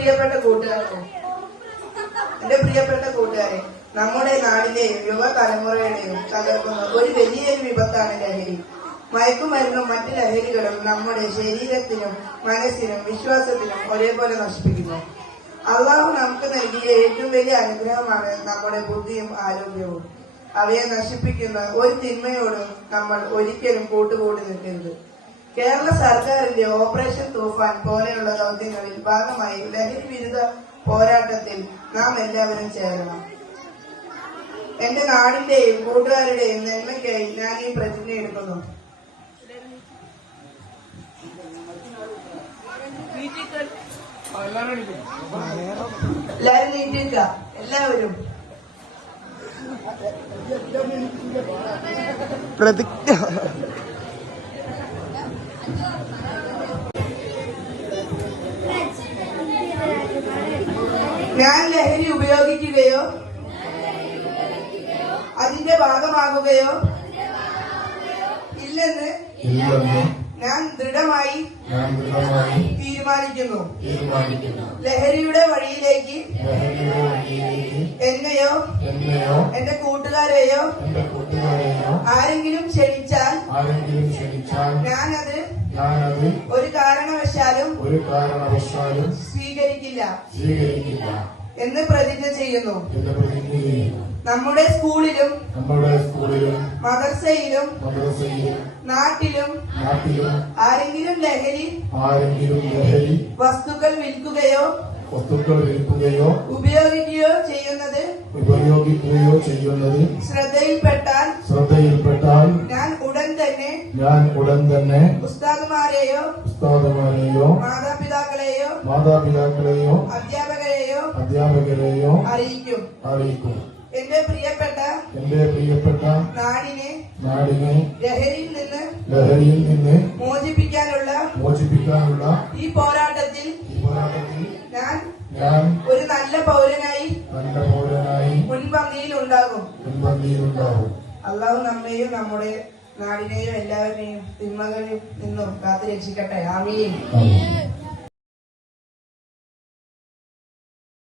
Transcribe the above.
പ്രിയപ്പെട്ട കൂട്ടുകാരെ, നമ്മുടെ നാടിന്റെയും യുവതലമുറയുടെയും തകർക്കുന്ന ഒരു വലിയൊരു വിപത്താണ് ലഹരി. മയക്കുമരുന്നും മറ്റു ലഹരികളും നമ്മുടെ ശരീരത്തിനും മനസ്സിനും വിശ്വാസത്തിനും ഒരേപോലെ നശിപ്പിക്കുന്നു. അള്ളാഹു നമുക്ക് നൽകിയ ഏറ്റവും വലിയ അനുഗ്രഹമാണ് നമ്മുടെ ബുദ്ധിയും ആരോഗ്യവും. അവയെ നശിപ്പിക്കുന്ന ഒരു തിന്മയോടും നമ്മൾ ഒരിക്കലും കൂട്ടുകൂടി നിൽക്കരുത്. കേരള സർക്കാരിന്റെ ഓപ്പറേഷൻ തൂഫാൻ പോലെയുള്ള ദൗത്യങ്ങളിൽ ഭാഗമായി ലഹരി വിരുദ്ധ പോരാട്ടത്തിൽ നാം എല്ലാവരും ചേരണം. എന്റെ നാടിന്റെയും കൂട്ടുകാരുടെയും നന്മയ്ക്കായി ഞാൻ ഈ പ്രതിജ്ഞ എടുക്കുന്നു. എല്ലാവരും നീട്ടിക്ക. എല്ലാവരും പ്രതിജ്ഞ. ഞാൻ ലഹരി ഉപയോഗിക്കുകയോ അതിന്റെ ഭാഗമാകുകയോ ഇല്ലെന്ന് ഞാൻ ദൃഢമായി തീരുമാനിക്കുന്നു. ലഹരിയുടെ വഴിയിലേക്ക് എന്നെയോ എന്റെ കൂട്ടുകാരെയോ ആരെങ്കിലും ക്ഷണിച്ചാൽ ഞാനത് ഒരു കാരണവശാലും സ്വീകരിക്കില്ല എന്ന് പ്രതിജ്ഞ ചെയ്യുന്നു. നമ്മുടെ സ്കൂളിലും മദ്രസയിലും നാട്ടിലും ആരെങ്കിലും ലഹരി വസ്തുക്കൾ വിൽക്കുകയോ ഉപയോഗിക്കുകയോ ചെയ്യുന്നത് ശ്രദ്ധയിൽപ്പെട്ടാൽ ഞാൻ ഉടൻ തന്നെ ഉസ്താദുമാരെയോ മാതാപിതാക്കളെയോ അധ്യാപകരെയോ അറിയിക്കും. എന്റെ പ്രിയപ്പെട്ട നാടിനെ ലഹരിയിൽ നിന്ന് മോചിപ്പിക്കാനുള്ള ഈ പോരാട്ടത്തിൽ ഞാൻ ഒരു നല്ല പൗരനായി മുൻപന്തിയിൽ ഉണ്ടാകും. അള്ളാഹു നമ്മെയും നമ്മുടെ നാടിനെയും എല്ലാവരെയും തിന്മകളിൽ നിന്നും കാത്തു രക്ഷിക്കട്ടെ. ആമീൻ.